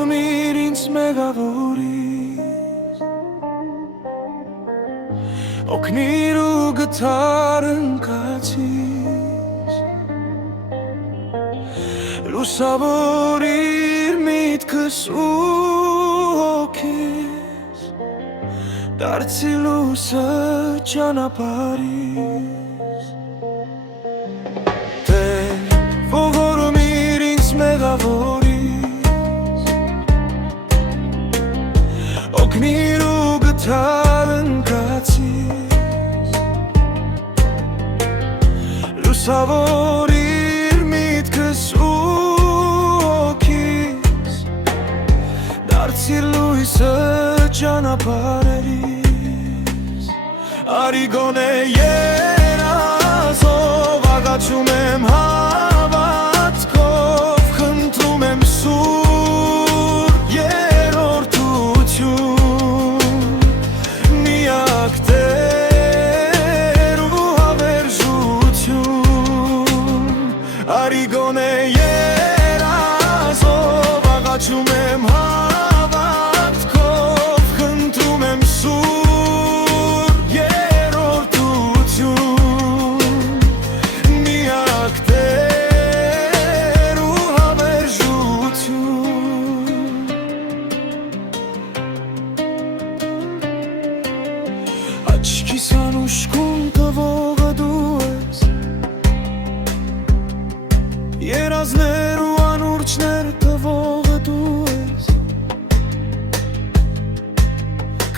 Ողորում իր ինձ մեղավորից Օգնիր ու գթար ընկացիս Լուսավորիր միտքս ու հոգիս Դարձի լույսը ճանապարհիս Տեր, ողորում իր ինձ մեղավորից Օգնիր ու գթար ընկացիս Լուսավորիր միտքս ու հոգիս Դարձի լույսը ճանապարհերիս Արի գոնե երազով աղաչում եմ հավատքով Խնդրում եմ սուրբ երրորդություն Միակ Տեր ու հավերժություն Արի գոնե երազով աղաչում եմ հավատքով Խնդրում եմ սուրբ երրորդություն Միակ Տեր ու հավերժություն Աչքիս անուշքում տվողը դու ես Երազներ ու անուրջներ տվողը դու ես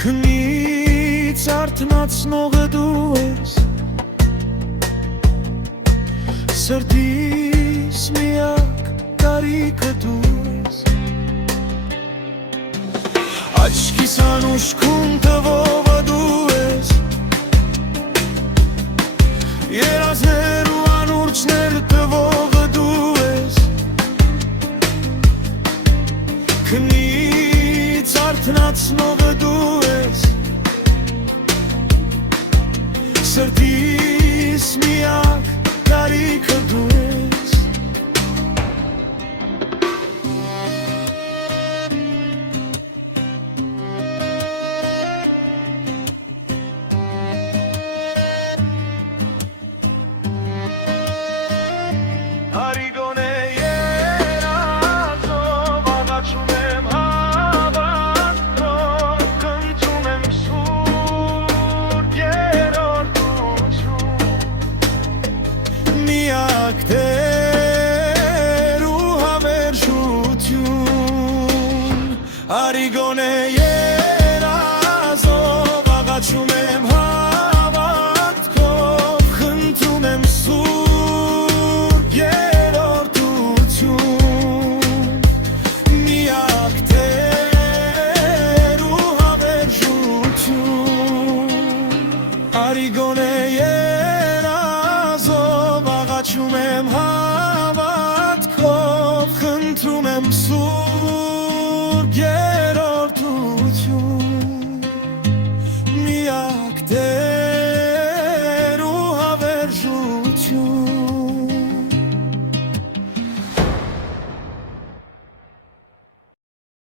Քնից արթնացնողը դու ես Սրտիս միակ կարիքը դու ես Աչքիս անուշքում տվողը դու ես Երազներ ու անուրջներ տվողը դու ես Քնից արթնացնողը դու ես Սրտիս միակ կարիքը դու ես Արի գոնե երազով աղաչում եմ հավատքով Խնդրում եմ սուրբ երրորդություն Միակ Տեր ու հավերժություն Արի գոնե